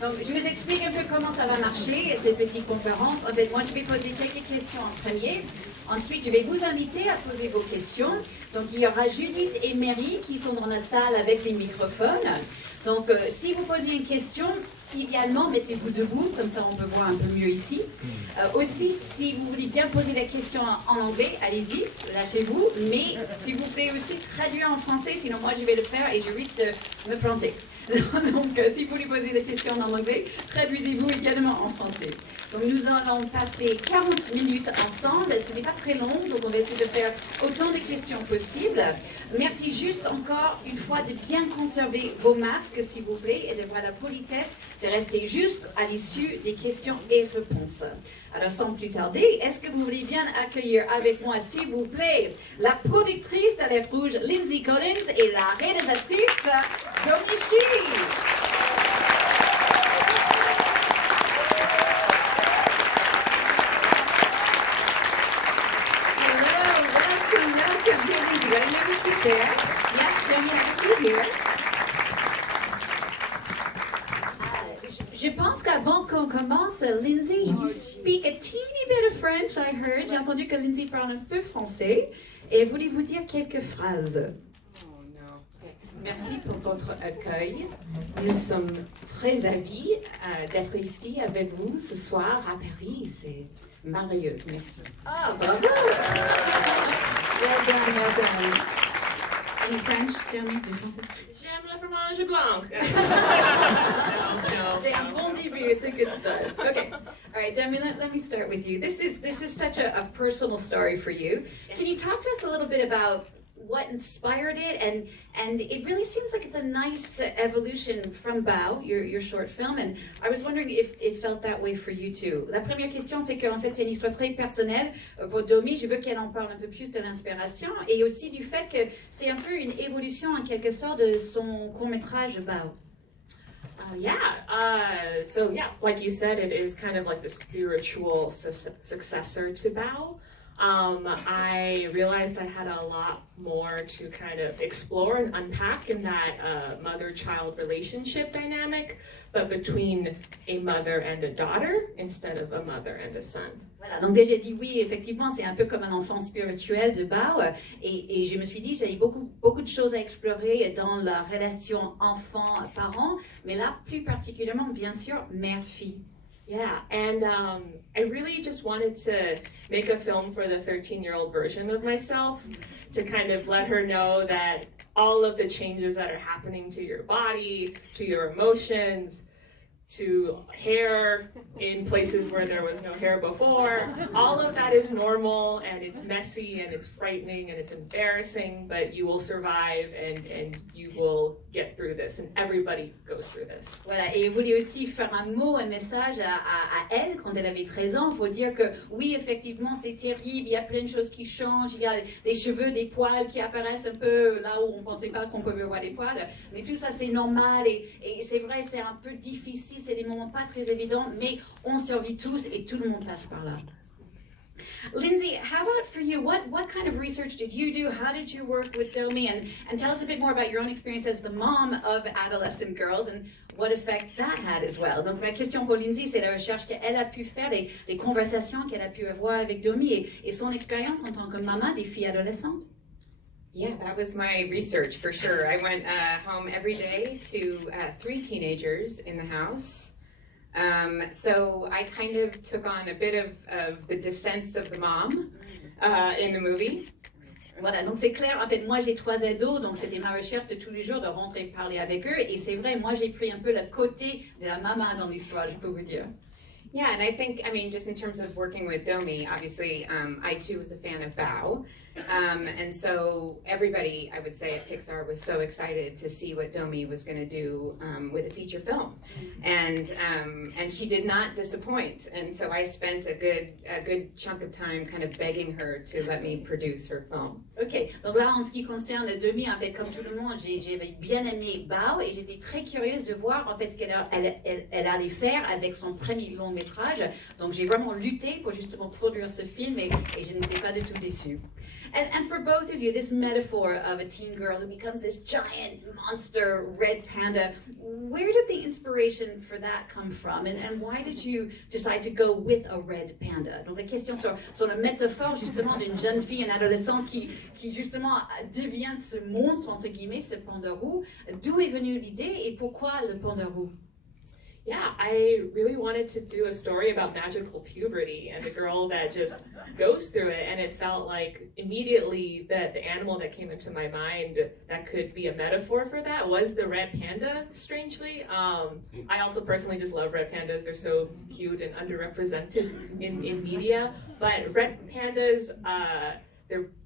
Donc, je vous explique un peu comment ça va marcher, cette petite conférence. En fait, moi, je vais poser quelques questions en premier. Ensuite, je vais vous inviter à poser vos questions. Donc, il y aura Judith et Mary qui sont dans la salle avec les microphones. Donc, si vous posez une question, idéalement, mettez-vous debout, comme ça on peut voir un peu mieux ici. Aussi, si vous voulez bien poser la question en anglais, allez-y, lâchez-vous. Mais s'il vous plaît aussi, traduire en français, sinon moi je vais le faire et je risque de me planter. Donc, si vous voulez poser des questions en anglais, traduisez-vous également en français. Donc, nous allons passer 40 minutes ensemble. Ce n'est pas très long, donc on va essayer de faire autant de questions possibles. Merci juste encore une fois de bien conserver vos masques, s'il vous plaît, et de voir la politesse de rester juste à l'issue des questions et réponses. Alors, sans plus tarder, est-ce que vous voulez bien accueillir avec moi, s'il vous plaît, la productrice d'Alerte Rouge, Lindsey Collins, et la réalisatrice, Domee Shi. There. Yes, don't you have a seat here? Je pense qu'avant qu'on commence, Lindsey, you speak a teeny bit of French, I heard. J'ai entendu que Lindsey parle un peu français. Et voulez-vous dire quelques phrases? Oh non. Merci pour votre accueil. Nous sommes très ravis d'être ici avec vous ce soir à Paris. C'est merveilleux. Merci. Ah, bravo! Well done, well done. Any French, Domee, du français? J'aime le fromage blanc. C'est un bon début. It's a good start. Okay. All right, Domee, let me start with you. This is such a personal story for you. Yes. Can you talk to us a little bit about what inspired it? And it really seems like it's a nice evolution from Bao, your short film. And I was wondering if it felt that way for you too. La première question, c'est qu'en fait, c'est une histoire très personnelle pour Domee. Je veux qu'elle en parle un peu plus de l'inspiration et aussi du fait que c'est un peu une évolution en quelque sorte de son court-métrage Bao. So like you said, it is kind of like the spiritual successor to Bao. I realized I had a lot more to kind of explore and unpack in that mother-child relationship dynamic, but between a mother and a daughter instead of a mother and a son. Voilà, donc déjà dit oui, effectivement, c'est un peu comme un enfant spirituel de Bao, et je me suis dit, j'avais beaucoup de choses à explorer dans la relation enfant-parent, mais là, plus particulièrement, bien sûr, mère-fille. Yeah, and I really just wanted to make a film for the 13-year-old version of myself to kind of let her know that all of the changes that are happening to your body, to your emotions, to hair in places where there was no hair before, all of that is normal and it's messy and it's frightening and it's embarrassing, but you will survive and you will get through this, and everybody goes through this. Voilà, et je voulais aussi faire un message à Elle quand elle avait 13 ans pour dire que oui, effectivement, c'est terrible, il y a plein de choses qui changent, il y a des cheveux, des poils qui apparaissent un peu là où on ne pensait pas qu'on pouvait voir des poils, mais tout ça c'est normal et c'est vrai, c'est un peu difficile, c'est des moments pas très évidents, mais on survit tous et tout le monde passe par là. Lindsey, how about for you? What kind of research did you do? How did you work with Domee? And tell us a bit more about your own experience as the mom of adolescent girls and what effect that had as well. Donc ma question pour Lindsey, c'est la recherche qu'elle a pu faire, les conversations qu'elle a pu avoir avec Domee et son expérience en tant que maman des filles adolescentes. Yeah, that was my research for sure. I went home every day to 3 teenagers in the house. So I kind of took on a bit of the defense of the mom in the movie. Voilà, donc c'est clair. En fait, moi j'ai 3 ados, donc c'était ma recherche de tous les jours de rentrer et parler avec eux. Et c'est vrai, moi j'ai pris un peu le côté de la maman dans l'histoire, je peux vous dire. Yeah, and I think, I mean, just in terms of working with Domee, obviously, I too was a fan of Bao. And so everybody, I would say, at Pixar was so excited to see what Domee was going to do with a feature film. And she did not disappoint. And so I spent a good chunk of time kind of begging her to let me produce her film. Ok, donc là, en ce qui concerne Domee, en fait, comme tout le monde, j'ai bien aimé Bao et j'étais très curieuse de voir en fait ce qu'elle elle allait faire avec son premier long métrage. Donc j'ai vraiment lutté pour justement produire ce film et je n'étais pas du tout déçue. And for both of you, this metaphor of a teen girl who becomes this giant monster red panda, where did the inspiration for that come from? And why did you decide to go with a red panda? Donc la question sur la métaphore justement d'une jeune fille, un adolescent qui justement devient ce monstre, entre guillemets, ce panda roux. D'où est venue l'idée et pourquoi le panda roux? Yeah, I really wanted to do a story about magical puberty and the girl that just goes through it, and it felt like immediately that the animal that came into my mind that could be a metaphor for that was the red panda, strangely. I also personally just love red pandas. They're so cute and underrepresented in media, but red pandas,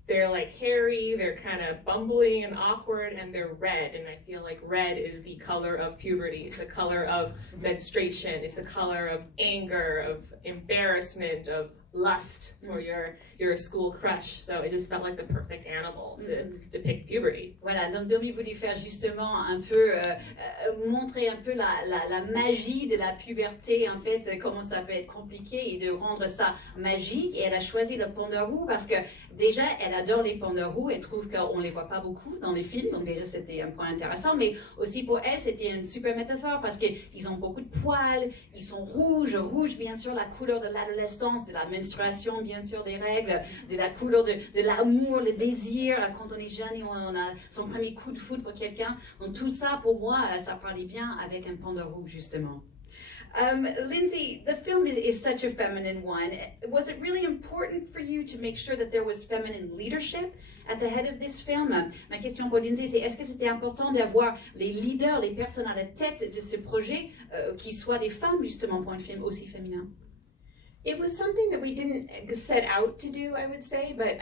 they're like hairy, they're kind of bumbling and awkward, and they're red, and I feel like red is the color of puberty, it's the color of menstruation, it's the color of anger, of embarrassment, of lust for your school crush. So it just felt like the perfect animal to depict puberty. Voilà, donc Domee voulait faire justement un peu, montrer un peu la magie de la puberté, en fait, comment ça peut être compliqué et de rendre ça magique. Et elle a choisi le panda roux parce que déjà, elle adore les pandas roux, elle trouve qu'on ne les voit pas beaucoup dans les films, donc déjà c'était un point intéressant, mais aussi pour elle, c'était une super métaphore parce qu'ils ont beaucoup de poils, ils sont rouges bien sûr, la couleur de l'adolescence, de la menstruation, bien sûr, des règles, de la couleur de l'amour, le désir, quand on est jeune et on a son premier coup de foudre pour quelqu'un. Donc tout ça, pour moi, ça parlait bien avec un panda roux, justement. Lindsey, the film is such a feminine one. Was it really important for you to make sure that there was feminine leadership at the head of this film? Ma question pour Lindsey, c'est est-ce que c'était important d'avoir les leaders, les personnes à la tête de ce projet, qui soient des femmes, justement, pour un film aussi féminin? It was something that we didn't set out to do, I would say, but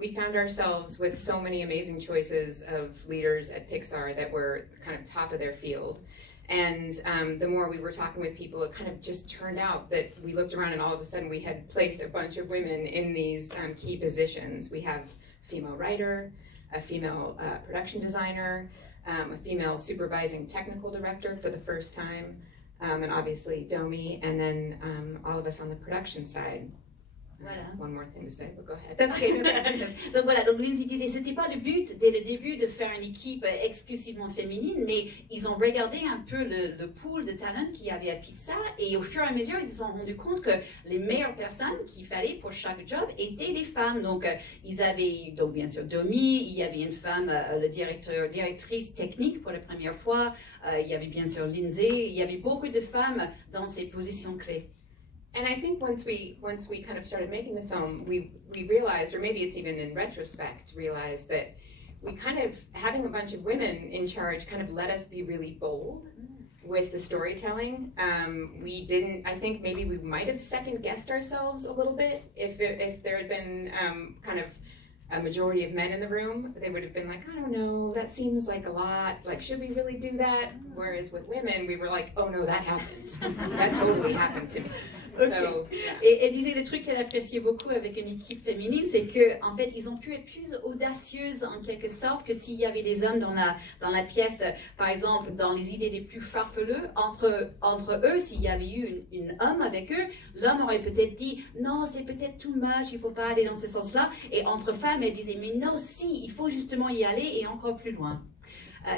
we found ourselves with so many amazing choices of leaders at Pixar that were kind of top of their field. And the more we were talking with people, it kind of just turned out that we looked around and all of a sudden we had placed a bunch of women in these key positions. We have a female writer, a female production designer, a female supervising technical director for the first time, and obviously Domee, and then all of us on the production side. Voilà. One more thing to say, but go ahead. That's okay. Donc voilà, donc Lindsey disait, c'était pas le but dès le début de faire une équipe exclusivement féminine, mais ils ont regardé un peu le pool de talents qu'il y avait à Pixar, et au fur et à mesure, ils se sont rendus compte que les meilleures personnes qu'il fallait pour chaque job étaient des femmes. Donc ils avaient, donc bien sûr Domee, il y avait une femme, directrice technique pour la première fois, il y avait bien sûr Lindsey, il y avait beaucoup de femmes dans ces positions clés. And I think once we kind of started making the film, we realized, or maybe it's even in retrospect, realized that we kind of, having a bunch of women in charge kind of let us be really bold with the storytelling. We didn't, I think maybe we might have second guessed ourselves a little bit if there had been kind of a majority of men in the room. They would have been like, I don't know, that seems like a lot, like should we really do that? Whereas with women, we were like, oh no, that happened. That totally happened to me. Okay. So, et elle disait le truc qu'elle appréciait beaucoup avec une équipe féminine, c'est que en fait ils ont pu être plus audacieuses en quelque sorte que s'il y avait des hommes dans la pièce, par exemple dans les idées les plus farfelues entre eux, s'il y avait eu une homme avec eux, l'homme aurait peut-être dit non, c'est peut-être too much, il faut pas aller dans ce sens-là, et entre femmes elle disait mais non, si, il faut justement y aller et encore plus loin.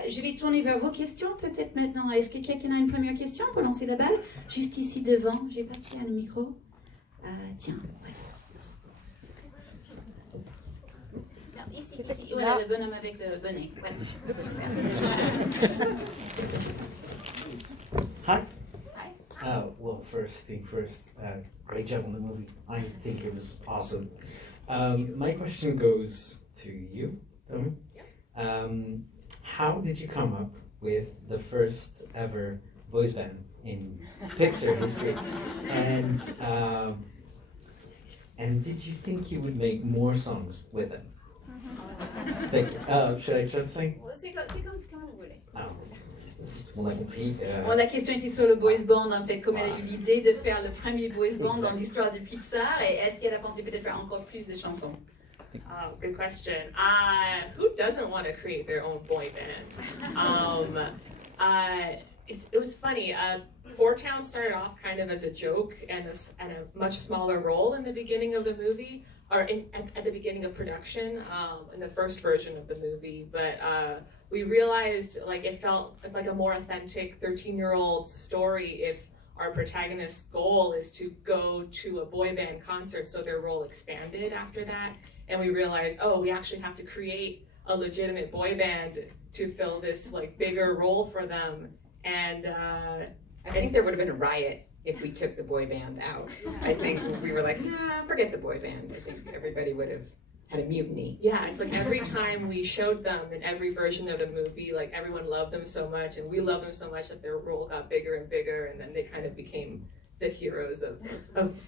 Je vais tourner vers vos questions peut-être maintenant. Est-ce que quelqu'un a une première question pour lancer la balle? Juste ici devant. Je n'ai pas qui a le micro. Tiens. Ouais. Non, ici. Voilà, le bonhomme avec le bonnet. Voilà. Super. Hi. Hi. Well, first thing first, great job on the movie. I think it was awesome. My question goes to you, Domee. How did you come up with the first ever voice band in Pixar history? And did you think you would make more songs with them? Like, should I translate? C'est comme vous voulez. On a compris. Bon, la question était sur le boys band, en fait, comment elle a eu l'idée de faire le premier boys band dans l'histoire de Pixar, et est-ce qu'elle a pensé peut-être faire encore plus de chansons? Oh, good question. Who doesn't want to create their own boy band? It was funny. Four Town started off kind of as a joke and a much smaller role in the beginning of the movie, or at the beginning of production, in the first version of the movie. But we realized like it felt like a more authentic 13-year-old story if our protagonist's goal is to go to a boy band concert, so their role expanded after that. And we realized, oh, we actually have to create a legitimate boy band to fill this like bigger role for them. And I think there would have been a riot if we took the boy band out. I think we were like, nah, forget the boy band. I think everybody would have had a mutiny. Yeah, it's like every time we showed them in every version of the movie, like everyone loved them so much, and we loved them so much that their role got bigger and bigger, and then they kind of became the heroes of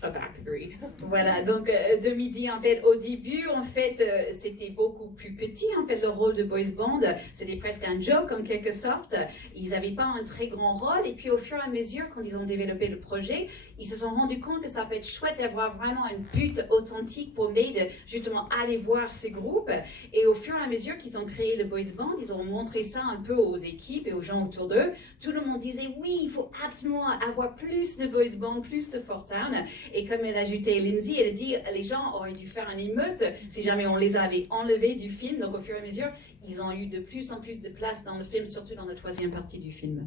Act 3. Voilà, donc Domee dit en fait au début, en fait c'était beaucoup plus petit, en fait le rôle de boys band, c'était presque un joke en quelque sorte. Ils n'avaient pas un très grand rôle, et puis au fur et à mesure, quand ils ont développé le projet, ils se sont rendus compte que ça peut être chouette d'avoir vraiment une but authentique pour May de justement aller voir ces groupes. Et au fur et à mesure qu'ils ont créé le boys band, ils ont montré ça un peu aux équipes et aux gens autour d'eux. Tout le monde disait oui, il faut absolument avoir plus de boys band, plus de Four Town. Et comme elle a ajouté Lindsey, elle a dit les gens auraient dû faire un émeute si jamais on les avait enlevés du film. Donc au fur et à mesure, ils ont eu de plus en plus de place dans le film, surtout dans la troisième partie du film.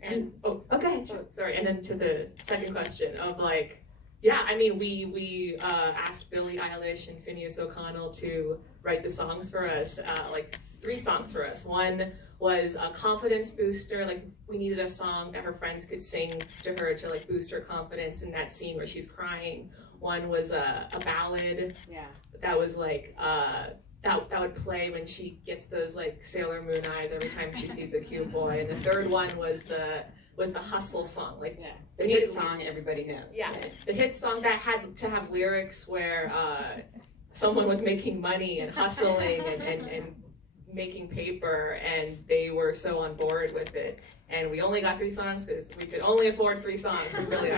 And okay, sorry. And then to the second question of like, yeah, I mean, we asked Billie Eilish and Phineas O'Connell to write the songs for us, like 3 songs for us. One was a confidence booster, like we needed a song that her friends could sing to her to like boost her confidence in that scene where she's crying. One was a ballad that was like that would play when she gets those like Sailor Moon eyes every time she sees a cute boy. And the third one was the hustle song, like the hit song everybody knows. Yeah, the hit song that had to have lyrics where someone was making money and hustling and making paper, and they were so on board with it. And we only got 3 songs because we could only afford 3 songs. We really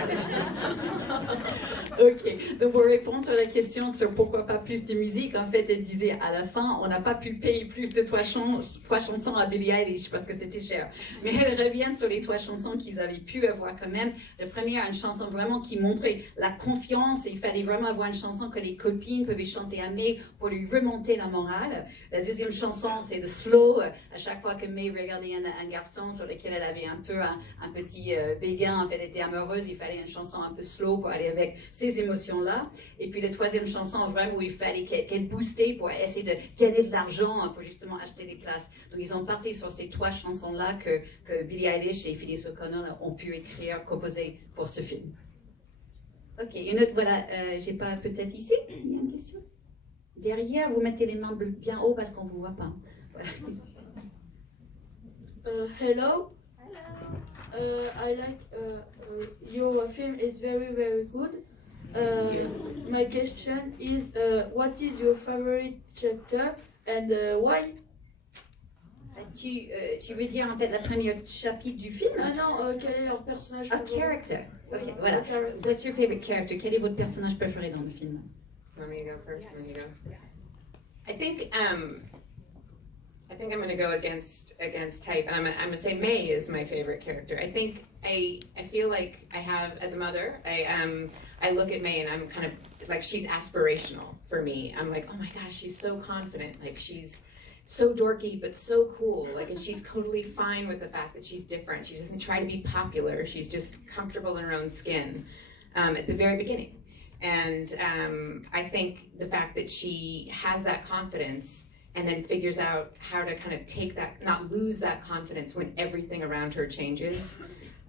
Ok, donc pour répondre sur la question sur pourquoi pas plus de musique, en fait, elle disait à la fin, on n'a pas pu payer plus de 3 chansons à Billie Eilish parce que c'était cher. Mais elle revient sur les 3 chansons qu'ils avaient pu avoir quand même. La première, une chanson vraiment qui montrait la confiance, et il fallait vraiment avoir une chanson que les copines pouvaient chanter à May pour lui remonter la morale. La deuxième chanson, c'est The Slow. À chaque fois que May regardait un garçon sur lequel elle avait un peu un petit béguin, elle était amoureuse, il fallait une chanson un peu slow pour aller avec ces émotions-là. Et puis la troisième chanson, vraiment, où il fallait qu'elle boostait pour essayer de gagner de l'argent pour justement acheter des places. Donc ils ont parti sur ces 3 chansons-là que Billie Eilish et Phineas O'Connell ont pu écrire, composer pour ce film. Ok, une autre, voilà, j'ai pas, peut-être ici, il y a une question. Derrière, vous mettez les mains bien haut parce qu'on ne vous voit pas. Voilà. Hello. I like your film is very good. My question is what is your favorite chapter and why? Tu veux dire en fait la première chapitre du film? Ah non, quel est leur personnage favori? Character. Ok, voilà. What's your favorite character? Quel est votre personnage préféré dans le film? Want me to go first? Want me to go? I think I'm going to go against type, and I'm going to say May is my favorite character. I think I feel like I have, as a mother, I look at May and I'm kind of like, she's aspirational for me. I'm like, oh my gosh, she's so confident. Like, she's so dorky but so cool. Like, and she's totally fine with the fact that she's different. She doesn't try to be popular. She's just comfortable in her own skin at the very beginning. And I think the fact that she has that confidence and then figures out how to kind of take that, not lose that confidence when everything around her changes.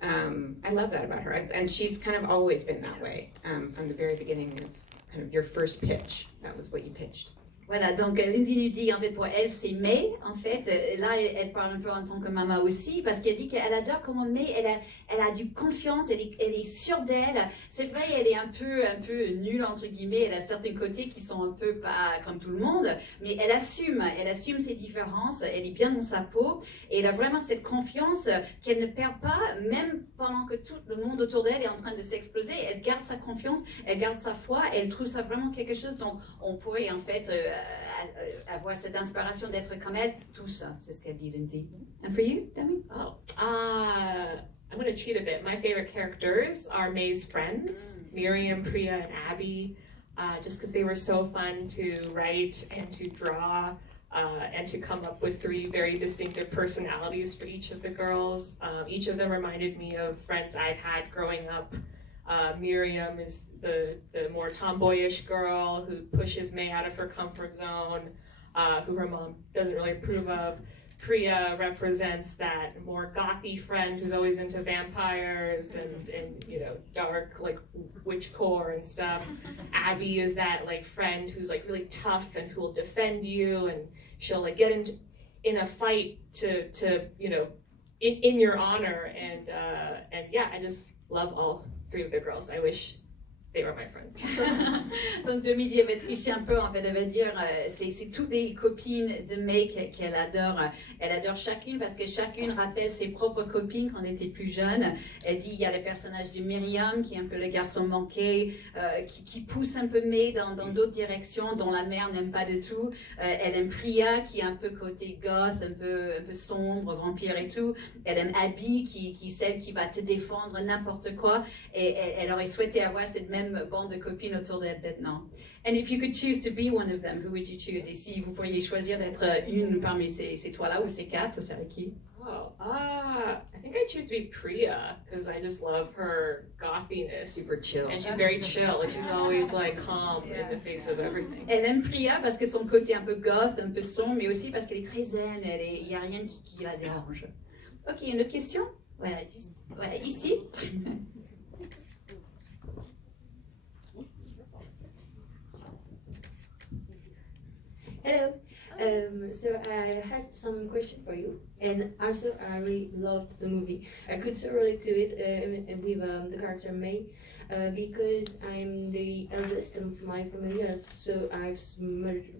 I love that about her. And she's kind of always been that way from the very beginning of kind of your first pitch. That was what you pitched. Voilà, donc Lindsey nous dit, en fait, pour elle, c'est May, en fait. Là, elle parle un peu en tant que maman aussi, parce qu'elle dit qu'elle adore comment May, elle a du confiance, elle est sûre d'elle. C'est vrai, elle est un peu nulle, entre guillemets. Elle a certains côtés qui sont un peu pas comme tout le monde, mais elle assume ses différences, elle est bien dans sa peau, et elle a vraiment cette confiance qu'elle ne perd pas, même pendant que tout le monde autour d'elle est en train de s'exploser. Elle garde sa confiance, elle garde sa foi, elle trouve ça vraiment quelque chose dont on pourrait, en fait, avoir cette inspiration d'être comme elle, tout ça, c'est ce qu'elle dit, Lindsey. And for you, Domee? Oh, I'm going to cheat a bit. My favorite characters are May's friends, Miriam, Priya, and Abby, just because they were so fun to write and to draw and to come up with 3 very distinctive personalities for each of the girls. Each of them reminded me of friends I've had growing up. Miriam is the more tomboyish girl who pushes May out of her comfort zone, who her mom doesn't really approve of. Priya represents that more gothy friend who's always into vampires and you know, dark like witchcore and stuff. Abby is that like friend who's like really tough and who will defend you, and she'll like get in a fight to you know, in your honor, and yeah, I just love all 3 of the girls. I wish they were my friends. Donc Domee dit, elle va tricher un peu, en fait, elle va dire, c'est toutes les copines de May qu'elle adore. Elle adore chacune parce que chacune rappelle ses propres copines quand elle était plus jeune. Elle dit, il y a le personnage de Miriam qui est un peu le garçon manqué, qui pousse un peu May dans d'autres directions dont la mère n'aime pas du tout. Elle aime Priya qui est un peu côté goth, un peu sombre, vampire et tout. Elle aime Abby qui est celle qui va te défendre n'importe quoi. Et elle aurait souhaité avoir cette même bande de copines autour d'elle maintenant. And if you could choose to be one of them, who would you choose? Et si vous pourriez choisir d'être une parmi ces 3-là ou ces 4, ça serait qui? Oh, I think I choose to be Priya because I just love her gothiness. Super chill. And she's very chill. Like she's always like calm in the face of everything. Elle aime Priya parce que son côté un peu goth, un peu sombre, mais aussi parce qu'elle est très zen. Il n'y a rien qui la dérange. Ok, une autre question? Voilà, juste voilà, ici. Hello. So I had some question for you, and also I really loved the movie. I could so relate to it with the character May, because I'm the eldest of my family, so I have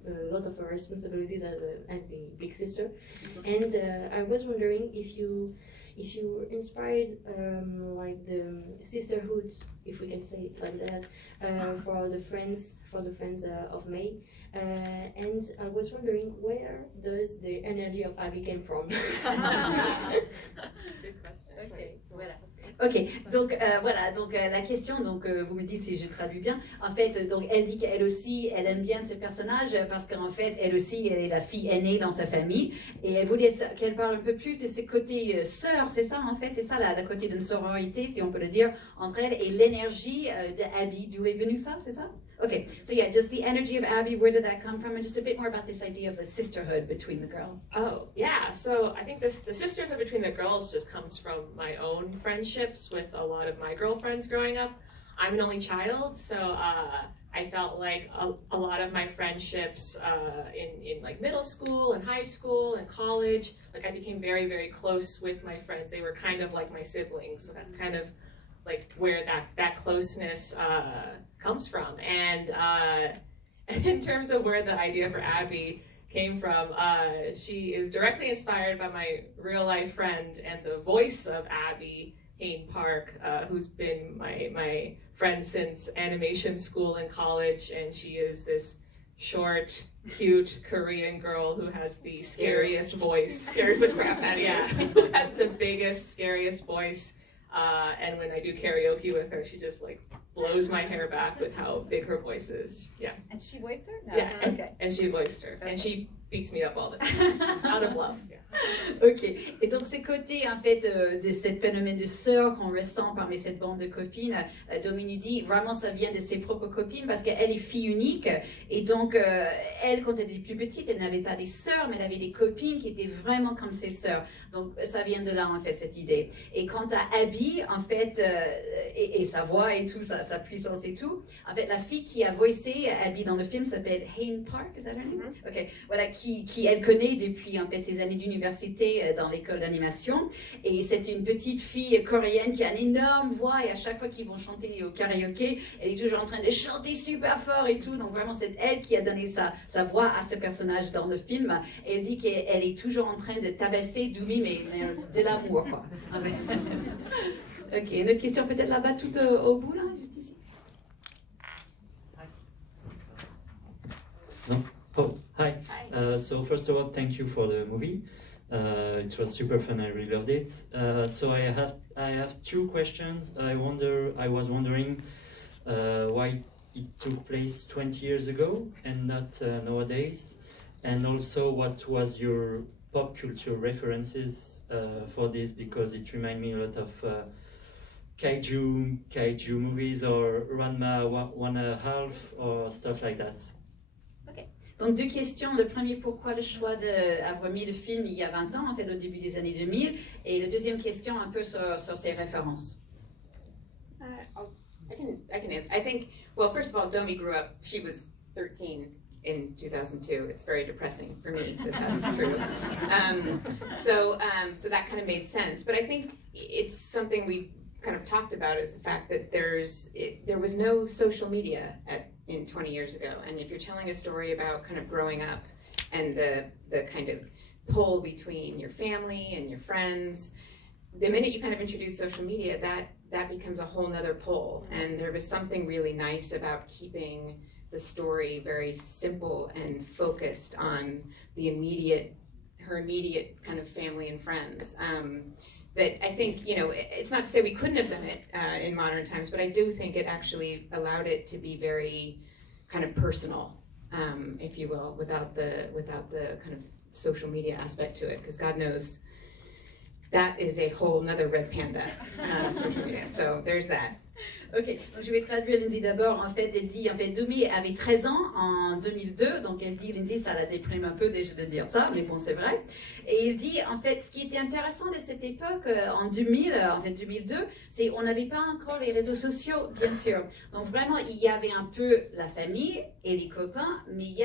a lot of responsibilities as the big sister, and I was wondering if you were inspired like the sisterhood, if we can say it like that, for the friends of May. And I was wondering, where does the energy of Abby came from? Good question. Okay, voilà. Ok, donc voilà, donc la question, donc vous me dites si je traduis bien. En fait, donc elle dit qu'elle aussi, elle aime bien ce personnage parce qu'en fait, elle aussi, elle est la fille aînée dans sa famille et elle voulait qu'elle parle un peu plus de ses côtés sœurs, c'est ça en fait, c'est ça la côté d'une sororité, si on peut le dire, entre elles et l'énergie de Abby. D'où est venu ça, c'est ça? Okay, so yeah, just the energy of Abby, where did that come from? And just a bit more about this idea of the sisterhood between the girls. Oh, yeah. So I think the sisterhood between the girls just comes from my own friendships with a lot of my girlfriends growing up. I'm an only child, so I felt like a lot of my friendships in like middle school and high school and college, like I became very, very close with my friends. They were kind of like my siblings, so that's kind of like where that closeness comes from. And in terms of where the idea for Abby came from, she is directly inspired by my real life friend and the voice of Abby, Hayne Park, who's been my friend since animation school and college, and she is this short, cute Korean girl who has the scariest voice. Scares the crap out of you. Yeah, who has the biggest, scariest voice. And when I do karaoke with her, she just like blows my hair back with how big her voice is. Yeah. And she voiced her? No. Yeah. Okay. And she voiced her. And she beats me up all the time. Out of love. Yeah. Ok, et donc ces côtés en fait de ce phénomène de sœur qu'on ressent parmi cette bande de copines, Domee nous dit vraiment ça vient de ses propres copines parce qu'elle est fille unique et donc elle quand elle était plus petite elle n'avait pas des sœurs mais elle avait des copines qui étaient vraiment comme ses sœurs, donc ça vient de là en fait cette idée. Et quant à Abby en fait et sa voix et tout ça, sa puissance et tout. En fait, la fille qui a voicé Abby dans le film s'appelle Hayne Park, is that her name? Ok, voilà, qui elle connaît depuis en fait ses années d'université dans l'école d'animation. Et c'est une petite fille coréenne qui a une énorme voix et à chaque fois qu'ils vont chanter au karaoké, elle est toujours en train de chanter super fort et tout. Donc vraiment, c'est elle qui a donné sa voix à ce personnage dans le film. Et elle dit qu'elle est toujours en train de tabasser Domee, mais de l'amour, quoi. Ok, une autre question peut-être là-bas tout au bout, là, juste ici. No? Oh, hi. So first of all, thank you for the movie. It was super fun. I really loved it. So I have two questions. I was wondering why it took place 20 years ago and not nowadays, and also what was your pop culture references for this, because it reminded me a lot of kaiju movies or Ranma 1.5 or stuff like that. Ok. Donc deux questions. Le premier, pourquoi le choix d'avoir mis le film il y a 20 ans, en fait au début des années 2000, et la deuxième question un peu sur ses références. I can answer. I think, well, first of all, Domee grew up, she was 13 in 2002. It's very depressing for me that that's true. So that kind of made sense. But I think it's something we kind of talked about, is the fact that there was no social media in 20 years ago. And if you're telling a story about kind of growing up and the kind of pull between your family and your friends, the minute you kind of introduce social media, that becomes a whole nother pull. And there was something really nice about keeping the story very simple and focused on her immediate kind of family and friends. That I think, you know, it's not to say we couldn't have done it in modern times, but I do think it actually allowed it to be very kind of personal, if you will, without the kind of social media aspect to it, because God knows that is a whole nother Red Panda social media. So there's that. Ok, donc je vais traduire Lindsey d'abord. En fait, elle dit, en fait, Domee avait 13 ans en 2002, donc elle dit, Lindsey, ça la déprime un peu déjà de dire ça, mais bon, c'est vrai. Et il dit, en fait, ce qui était intéressant de cette époque, en 2002, c'est on n'avait pas encore les réseaux sociaux, bien sûr. Donc vraiment, il y avait un peu la famille et les copains, mais il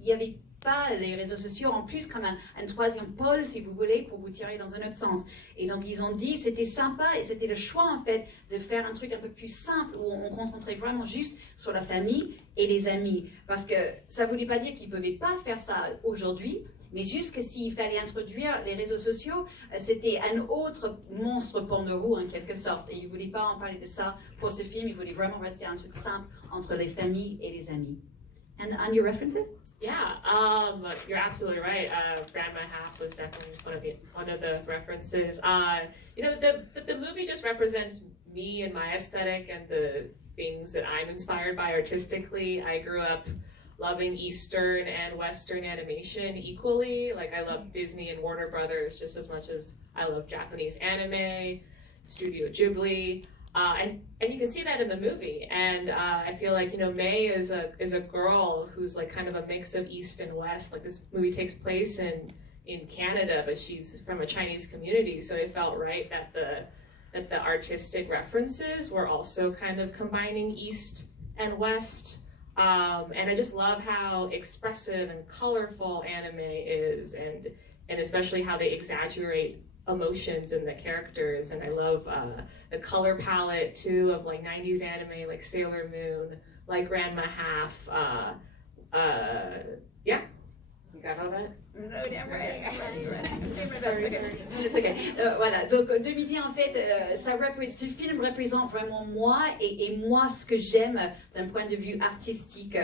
y avait pas les réseaux sociaux en plus comme un troisième pôle, si vous voulez, pour vous tirer dans un autre sens. Et donc ils ont dit c'était sympa et c'était le choix en fait de faire un truc un peu plus simple où on concentrait vraiment juste sur la famille et les amis, parce que ça voulait pas dire qu'ils pouvaient pas faire ça aujourd'hui, mais juste que s'il fallait introduire les réseaux sociaux, c'était un autre monstre porno en quelque sorte, et ils voulaient pas en parler de ça pour ce film. Ils voulaient vraiment rester un truc simple entre les familles et les amis. And on your references? Yeah, you're absolutely right. Grandma Half was definitely one of the references. You know, the movie just represents me and my aesthetic and the things that I'm inspired by artistically. I grew up loving Eastern and Western animation equally. Like, I love Disney and Warner Brothers just as much as I love Japanese anime, Studio Ghibli. And you can see that in the movie, and I feel like, you know, May is a girl who's like kind of a mix of East and West. Like, this movie takes place in Canada, but she's from a Chinese community, so it felt right that the artistic references were also kind of combining East and West. And I just love how expressive and colorful anime is, and especially how they exaggerate emotions in the characters. And I love the color palette too of like 90s anime, like Sailor Moon, like Grandma Half. Yeah. You got all that? No, never. It's okay. Voilà, donc Domee dit en fait, ce film représente vraiment moi et moi ce que j'aime d'un point de vue artistique.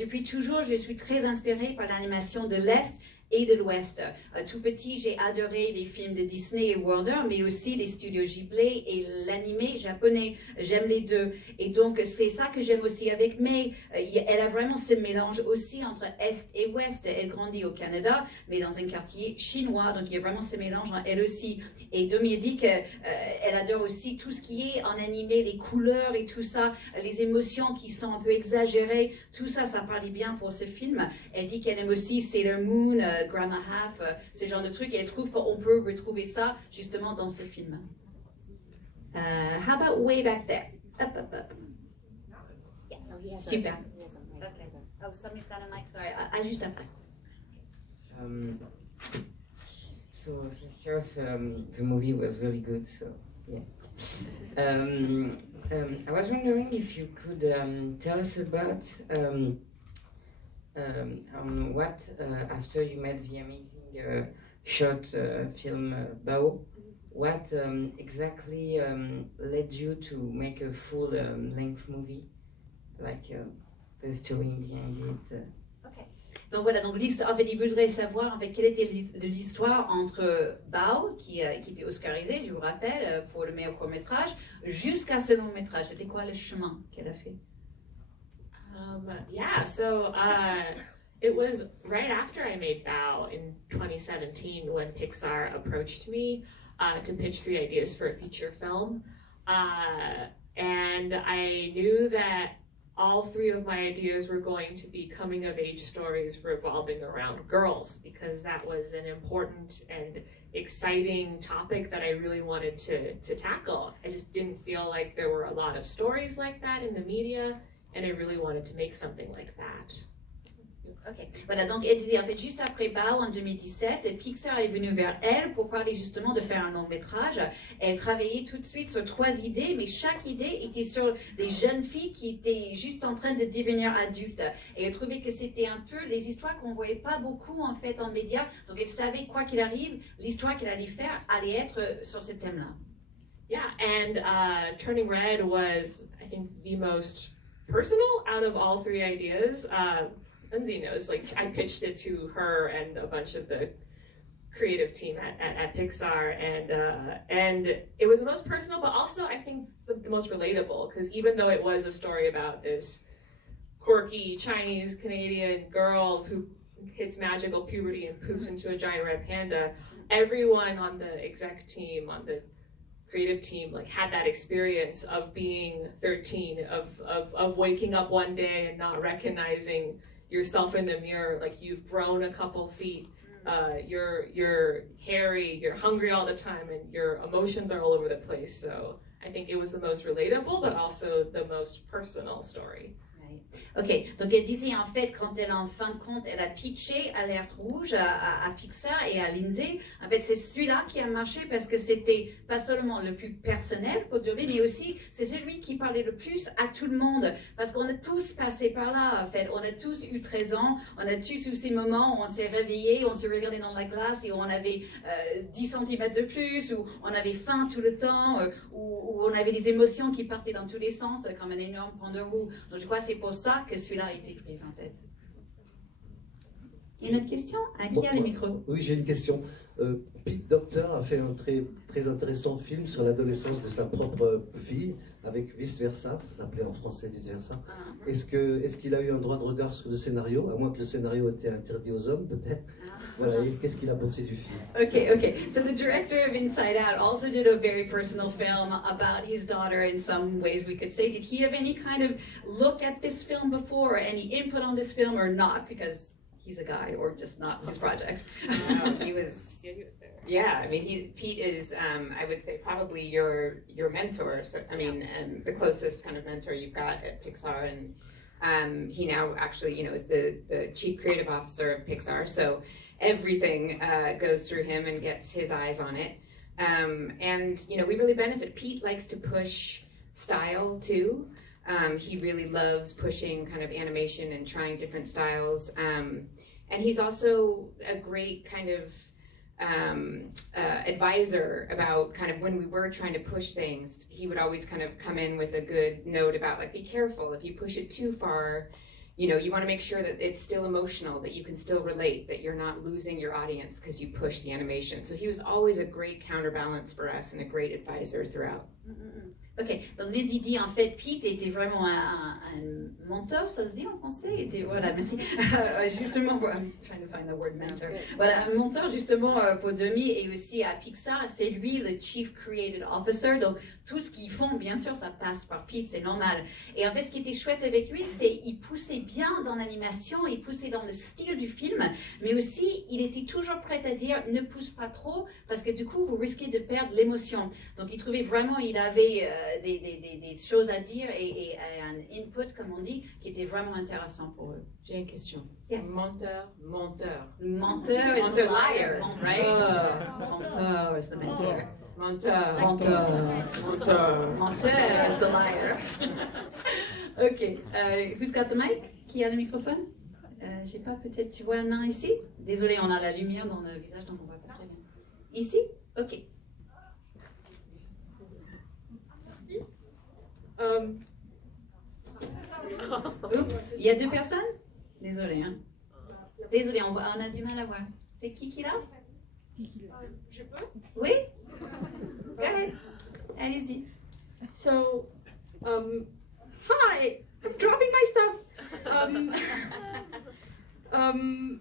Depuis toujours, je suis très inspirée par l'animation de l'Est et de l'Ouest. Tout petit, j'ai adoré les films de Disney et Warner, mais aussi les studios Ghibli et l'animé japonais. J'aime les deux. Et donc, c'est ça que j'aime aussi avec May. Elle a vraiment ce mélange aussi entre Est et Ouest. Elle grandit au Canada, mais dans un quartier chinois. Donc, il y a vraiment ce mélange en elle aussi. Et Domee dit qu'elle adore aussi tout ce qui est en animé, les couleurs et tout ça, les émotions qui sont un peu exagérées. Tout ça, ça parlait bien pour ce film. Elle dit qu'elle aime aussi Sailor Moon, Grandma Half, ce genre de trucs, et elle trouve qu'on peut retrouver ça justement dans ce film. How about way back there? Up, up, up. Super. Okay. Oh, somebody's got a mic. Sorry, juste après. So first off, the movie was really good. So yeah. I was wondering if you could tell us about what after you made the amazing short film Bao, what exactly led you to make a full length movie, like the story behind it. Okay. Donc voilà, donc l'histoire, en fait, il voudrait savoir en fait quelle était l'histoire entre Bao, qui était oscarisé, je vous rappelle, pour le meilleur court-métrage, jusqu'à ce long-métrage. C'était quoi le chemin qu'elle a fait? Yeah, so it was right after I made Bao in 2017 when Pixar approached me to pitch 3 ideas for a feature film. And I knew that all 3 of my ideas were going to be coming-of-age stories revolving around girls, because that was an important and exciting topic that I really wanted to tackle. I just didn't feel like there were a lot of stories like that in the media, and I really wanted to make something like that. Ok, voilà, donc elle disait en fait juste après Bao en 2017, Pixar est venu vers elle pour parler justement de faire un long métrage. Elle travaillait tout de suite sur 3 idées, mais chaque idée était sur des jeunes filles qui étaient juste en train de devenir adultes. Et elle trouvait que c'était un peu les histoires qu'on voyait pas beaucoup en fait en médias. Donc elle savait quoi qu'il arrive, l'histoire qu'elle allait faire allait être sur ce thème-là. Yeah, and Turning Red was, I think, the most personal out of all 3 ideas. Lindsey knows, like, I pitched it to her and a bunch of the creative team at Pixar, and it was the most personal, but also I think the most relatable, because even though it was a story about this quirky Chinese Canadian girl who hits magical puberty and poofs into a giant red panda, everyone on the exec team, on the creative team, like, had that experience of being 13, of waking up one day and not recognizing yourself in the mirror, like you've grown a couple feet, you're hairy, you're hungry all the time, and your emotions are all over the place. So I think it was the most relatable, but also the most personal story. Ok, donc elle disait en fait quand elle en fin de compte elle a pitché Alerte Rouge à Pixar et à Lindsey, en fait c'est celui-là qui a marché parce que c'était pas seulement le plus personnel pour Domee, mais aussi c'est celui qui parlait le plus à tout le monde, parce qu'on a tous passé par là en fait, on a tous eu 13 ans, on a tous eu ces moments où on s'est réveillé, on se regardait dans la glace et on avait 10 cm de plus, ou on avait faim tout le temps, ou on avait des émotions qui partaient dans tous les sens comme un énorme pendant-roue. Donc je crois que c'est pour ça que celui-là a été pris en fait. Il y a une autre question? À qui a le micro? Oui, j'ai une question. Pete Docter a fait un très intéressant film sur l'adolescence de sa propre fille, avec Vice Versa, ça s'appelait en français Vice Versa. Est-ce qu'il a eu un droit de regard sur le scénario, à moins que le scénario ait été interdit aux hommes peut-être? Voilà, et qu'est-ce qu'il a pensé du film? Okay. So the director of Inside Out also did a very personal film about his daughter in some ways we could say. Did he have any kind of look at this film before, or any input on this film, or not, because he's a guy, or just not his project? He was yeah, I mean, Pete is, I would say, probably your mentor. So, I mean, the closest kind of mentor you've got at Pixar, and he now actually, you know, is the chief creative officer of Pixar. So everything goes through him and gets his eyes on it. And, you know, we really benefit. Pete likes to push style too. He really loves pushing kind of animation and trying different styles. And he's also a great kind of advisor about kind of when we were trying to push things. He would always kind of come in with a good note about, like, be careful if you push it too far. You know, you want to make sure that it's still emotional, that you can still relate, that you're not losing your audience because you push the animation. So he was always a great counterbalance for us and a great advisor throughout. Ok, donc les idées, en fait, Pete était vraiment un mentor, ça se dit en français, était, voilà, merci, justement, I'm trying to find the word mentor, voilà, un mentor justement pour Domee et aussi à Pixar, c'est lui le Chief Creative Officer, donc tout ce qu'ils font, bien sûr, ça passe par Pete, c'est normal. Et en fait, ce qui était chouette avec lui, c'est qu'il poussait bien dans l'animation, il poussait dans le style du film, mais aussi, il était toujours prêt à dire, ne pousse pas trop, parce que du coup, vous risquez de perdre l'émotion. Donc, il trouvait vraiment, il avait des choses à dire et un input, comme on dit, qui était vraiment intéressant pour eux. J'ai une question. Yeah. Menteur. Menteur is the liar, right? Menteur is the mentor. Menteur is the liar. Ok, who's got the mic? Qui a le microphone? Je sais pas, peut-être tu vois un nain ici? Désolée, on a la lumière dans le visage, donc on voit pas très bien. Ici? Ok. Oups, il y a deux personnes? Désolée, hein. Désolée, on a du mal à voir. C'est qui l'a? Je peux? Oui? Go ahead. Allez-y. So, hi! I'm dropping my stuff.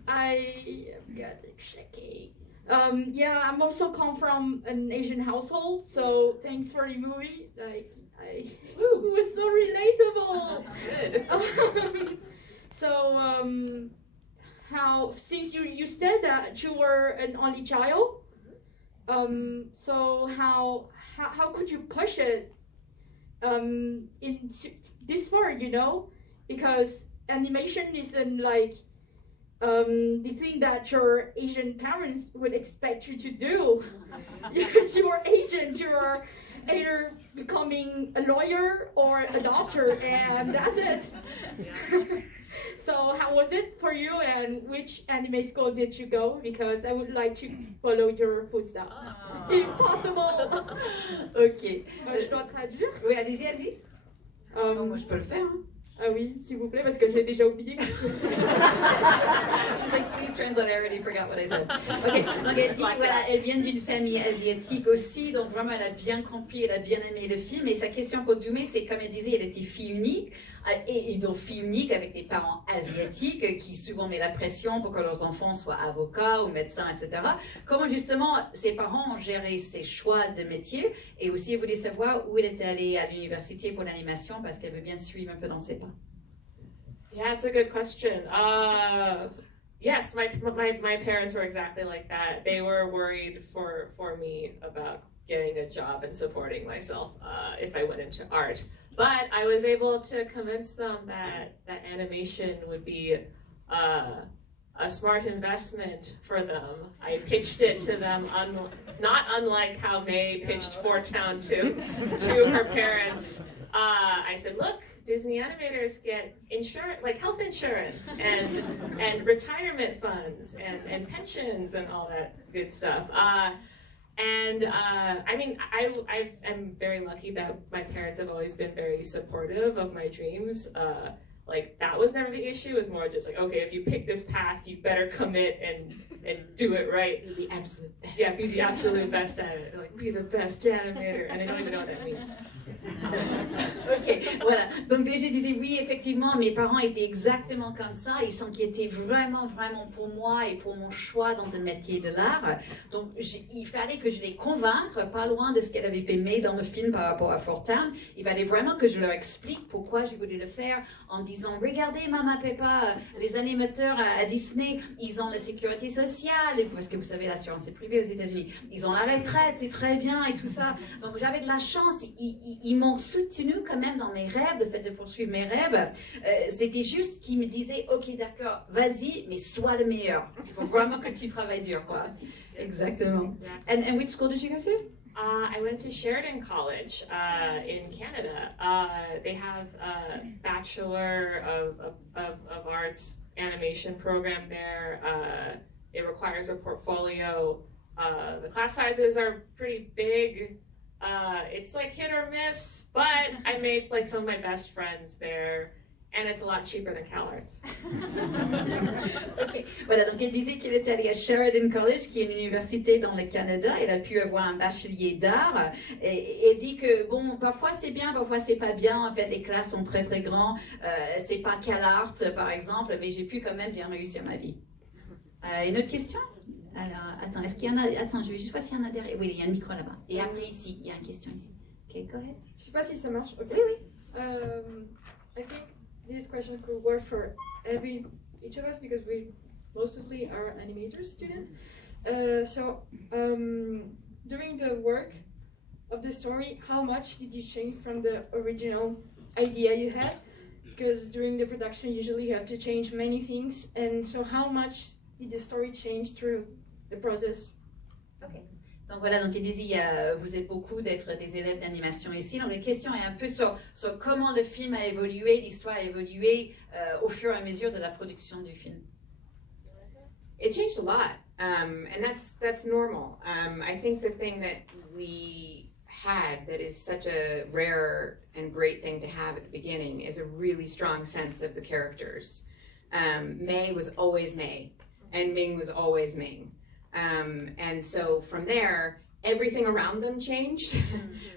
I got shaky. Yeah, I'm also come from an Asian household, so thanks for the movie. Like, it was so relatable. Good. So, how since you said that you were an only child, so how could you push it into this far, you know? Because animation isn't like the thing that your Asian parents would expect you to do. You are Asian, you are either becoming a lawyer or a doctor, and that's it. So how was it for you, and which anime school did you go? Because I would like to follow your footsteps, if possible. Ok. Je dois traduire. Oui, allez-y. Moi, je peux le faire. Hein. Ah oui, s'il vous plaît, parce que j'ai déjà oublié. She's like, please translate, I already forgot what I said. Ok, donc elle dit, voilà, elle vient d'une famille asiatique aussi, donc vraiment elle a bien compris, elle a bien aimé le film. Et sa question pour Domee, c'est comme elle disait, elle était fille unique, et donc fille unique avec des parents asiatiques qui souvent mettent la pression pour que leurs enfants soient avocats ou médecins, etc. Comment justement ses parents ont géré ses choix de métier, et aussi elle voulait savoir où elle était allée à l'université pour l'animation parce qu'elle veut bien suivre un peu dans ses pas. Yeah, it's a good question. Yes, my parents were exactly like that. They were worried for me about getting a job and supporting myself if I went into art. But I was able to convince them that animation would be a smart investment for them. I pitched it to them, not unlike how May pitched Fort Town to her parents. I said, look, Disney animators get insurance, like health insurance and retirement funds and pensions and all that good stuff. I mean, I'm very lucky that my parents have always been very supportive of my dreams. Like that was never the issue. It was more just like, okay, if you pick this path, you better commit and do it right. Be the absolute best. Yeah, be the absolute best at it. Like, be the best animator, and I don't even know what that means. Ok, voilà. Donc je disais oui, effectivement, mes parents étaient exactement comme ça. Ils s'inquiétaient vraiment pour moi et pour mon choix dans un métier de l'art. Donc il fallait que je les convainque, pas loin de ce qu'elle avait fait May dans le film par rapport à Fort Town. Il fallait vraiment que je leur explique pourquoi je voulais le faire en disant, regardez Maman Peppa, les animateurs à Disney, ils ont la sécurité sociale, parce que vous savez, l'assurance est privée aux États-Unis. Ils ont la retraite, c'est très bien et tout ça. Donc j'avais de la chance. Ils m'ont soutenu quand même dans mes rêves, le fait de poursuivre mes rêves. C'était juste qu'ils me disaient, ok, d'accord, vas-y, mais sois le meilleur. Il faut vraiment que tu travailles dur, quoi. Exactement. And which school did you go to? I went to Sheridan College in Canada. They have a Bachelor of Arts animation program there. It requires a portfolio. The class sizes are pretty big. It's like hit or miss, but I made like some of my best friends there. And it's a lot cheaper than CalArts. Ok, voilà, donc elle disait qu'elle était allée à Sheridan College, qui est une université dans le Canada. Elle a pu avoir un bachelier d'art. Et elle dit que, bon, parfois c'est bien, parfois c'est pas bien. En fait, les classes sont très très grandes. C'est pas CalArts, par exemple, mais j'ai pu quand même bien réussir ma vie. Une autre question? Alors, attends, est-ce qu'il y en a... Attends, je vais juste voir s'il y en a derrière. Oui, il y a un micro là-bas. Et après, ici, il y a une question ici. Ok, go ahead. Je sais pas si ça marche. Okay. Oui, oui. I think this question could work for each of us because we mostly are animators students. So during the work, of the story, how much did you change from the original idea you had? Because during the production, usually you have to change many things. And so how much did the story change through the process? Ok. Donc voilà, donc Elise, vous êtes beaucoup d'être des élèves d'animation ici. Donc la question est un peu sur comment le film a évolué, l'histoire a évolué au fur et à mesure de la production du film. It changed a lot, and that's normal. I think the thing that we had that is such a rare and great thing to have at the beginning is a really strong sense of the characters. Mei was always Mei, and Ming was always Ming. And so from there, everything around them changed.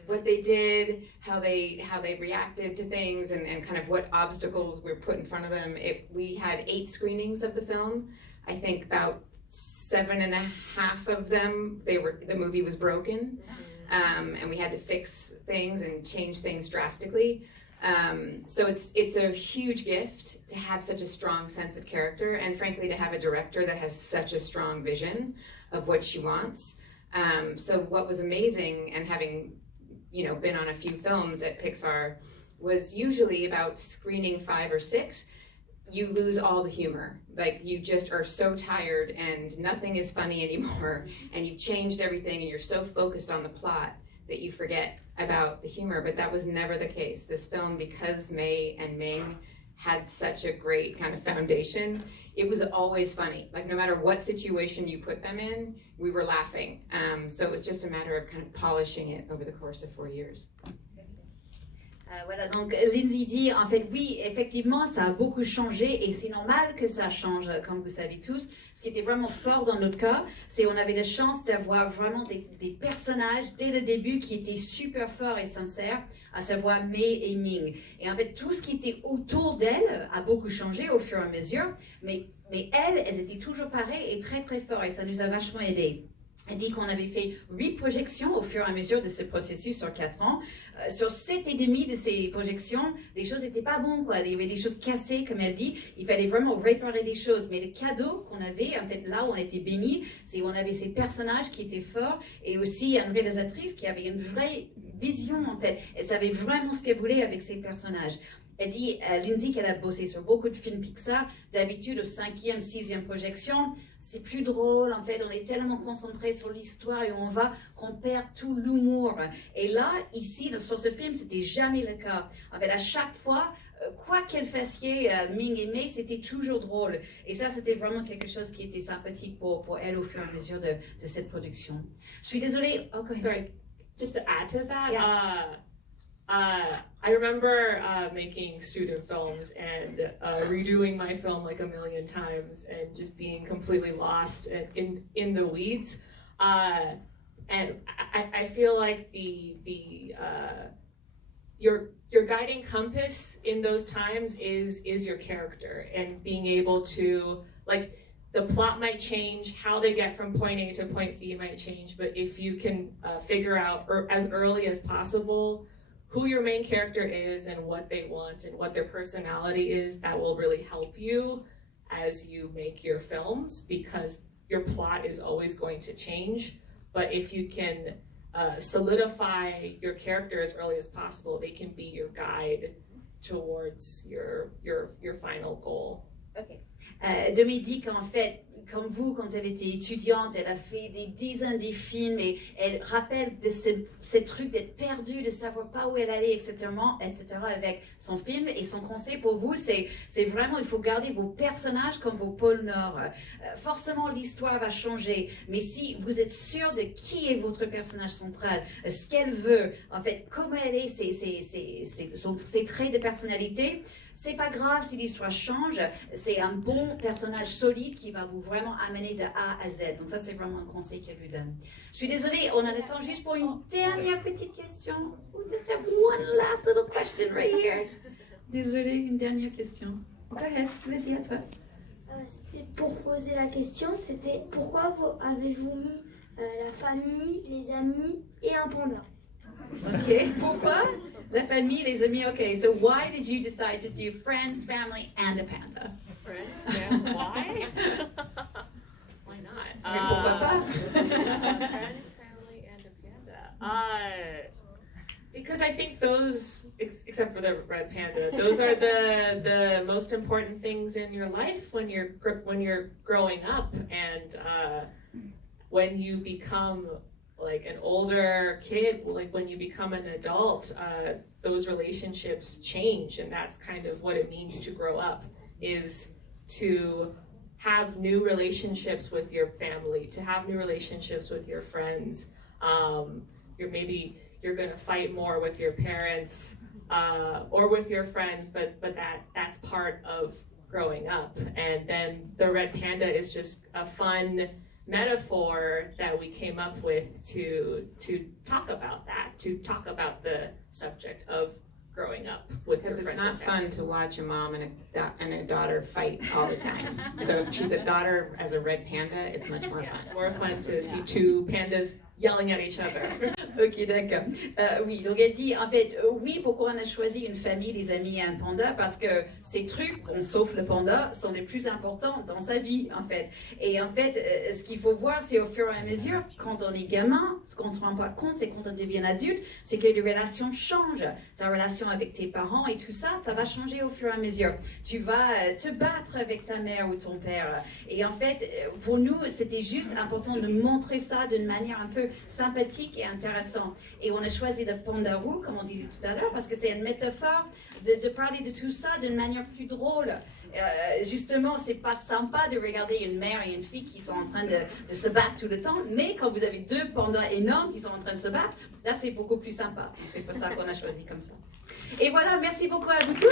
What they did, how they reacted to things, and kind of what obstacles were put in front of them. We had 8 screenings of the film. I think about 7.5 of them, the movie was broken. And we had to fix things and change things drastically. So it's a huge gift to have such a strong sense of character, and frankly to have a director that has such a strong vision of what she wants. So what was amazing, and having been on a few films at Pixar, was usually about screening 5 or 6, you lose all the humor. Like, you just are so tired and nothing is funny anymore, and you've changed everything and you're so focused on the plot that you forget about the humor. But that was never the case. This film, because Mei and Ming had such a great kind of foundation, it was always funny. Like, no matter what situation you put them in, we were laughing. So it was just a matter of kind of polishing it over the course of 4 years. Voilà, donc Lindsey dit, en fait, oui, effectivement, ça a beaucoup changé et c'est normal que ça change, comme vous savez tous. Ce qui était vraiment fort dans notre cas, c'est qu'on avait la chance d'avoir vraiment des personnages dès le début qui étaient super forts et sincères, à savoir Mei et Ming. Et en fait, tout ce qui était autour d'elles a beaucoup changé au fur et à mesure, mais elles étaient toujours pareilles et très très fortes, et ça nous a vachement aidés. Elle dit qu'on avait fait 8 projections au fur et à mesure de ce processus sur 4 ans. Sur 7,5 de ces projections, des choses n'étaient pas bonnes, quoi. Il y avait des choses cassées, comme elle dit. Il fallait vraiment réparer des choses. Mais le cadeau qu'on avait, en fait, là où on était bénis, c'est qu'on avait ces personnages qui étaient forts, et aussi une réalisatrice qui avait une vraie vision, en fait. Elle savait vraiment ce qu'elle voulait avec ses personnages. Elle dit, Lindsey, qu'elle a bossé sur beaucoup de films Pixar. D'habitude, au 5e, 6e projection, c'est plus drôle, en fait. On est tellement concentré sur l'histoire et qu'on perd tout l'humour. Et là, ici, sur ce film, c'était jamais le cas. En fait, à chaque fois, quoi qu'elle fassiez, Ming et Mei, c'était toujours drôle. Et ça, c'était vraiment quelque chose qui était sympathique pour elle au fur et à mesure de cette production. Je suis désolée. Oh, Sorry, just to add to that, yeah. I remember making student films and redoing my film like a million times and just being completely lost in the weeds. And I feel like your guiding compass in those times is your character, and being able to, like, the plot might change, how they get from point A to point B might change, but if you can figure out as early as possible who your main character is and what they want and what their personality is, that will really help you as you make your films, because your plot is always going to change. But if you can solidify your character as early as possible, they can be your guide towards your final goal. Okay. Domee dit qu'en fait, comme vous, quand elle était étudiante, elle a fait des dizaines de films, et elle rappelle de ces trucs d'être perdue, de savoir pas où elle allait, etc., avec son film. Et son conseil pour vous, c'est vraiment, il faut garder vos personnages comme vos pôles nord. Forcément, l'histoire va changer, mais si vous êtes sûr de qui est votre personnage central, ce qu'elle veut, en fait, comment elle est, ses traits de personnalité, c'est pas grave si l'histoire change, c'est un bon personnage solide qui va vous vraiment amener de A à Z. Donc ça, c'est vraiment un conseil qu'elle lui donne. Je suis désolée, on a le temps juste pour une dernière petite question. We just have one last little question right here. Désolée, une dernière question. Go ahead, vas-y, à toi. C'était pour poser la question, c'était pourquoi avez-vous mis la famille, les amis et un panda? Ok, pourquoi? La famille, les amis, ok. So why did you decide to do friends, family, and a panda? Friends, family, why? Why not? Mais pourquoi pas? Friends, family, and a panda. Because I think those, except for the Red Panda, those are the most important things in your life when you're growing up, and when you become like an older kid, like when you become an adult, those relationships change, and that's kind of what it means to grow up, is to have new relationships with your family, to have new relationships with your friends. You're going to fight more with your parents or with your friends, but that's part of growing up. And then the Red Panda is just a fun metaphor that we came up with to talk about that, to talk about the subject of growing up with your Because it's friends not and fun family. to watch a mom and a daughter fight all the time. So if she's a daughter as a red panda, it's much more Yeah, fun. it's more fun to see two pandas yelling at each other. Ok, d'accord. Oui, donc elle dit, en fait, oui, pourquoi on a choisi une famille, les amis et un panda? Parce que ces trucs, sauf le panda, sont les plus importants dans sa vie, en fait. Et en fait, ce qu'il faut voir, c'est au fur et à mesure, quand on est gamin, ce qu'on ne se rend pas compte, c'est quand on devient adulte, c'est que les relations changent. Ta relation avec tes parents et tout ça, ça va changer au fur et à mesure. Tu vas te battre avec ta mère ou ton père. Et en fait, pour nous, c'était juste important de montrer ça d'une manière un peu sympathique et intéressante. Et on a choisi le panda roux, comme on disait tout à l'heure, parce que c'est une métaphore de parler de tout ça d'une manière plus drôle. Justement, c'est pas sympa de regarder une mère et une fille qui sont en train de se battre tout le temps, mais quand vous avez deux pandas énormes qui sont en train de se battre, là c'est beaucoup plus sympa. C'est pour ça qu'on a choisi comme ça. Et voilà, merci beaucoup à vous tous.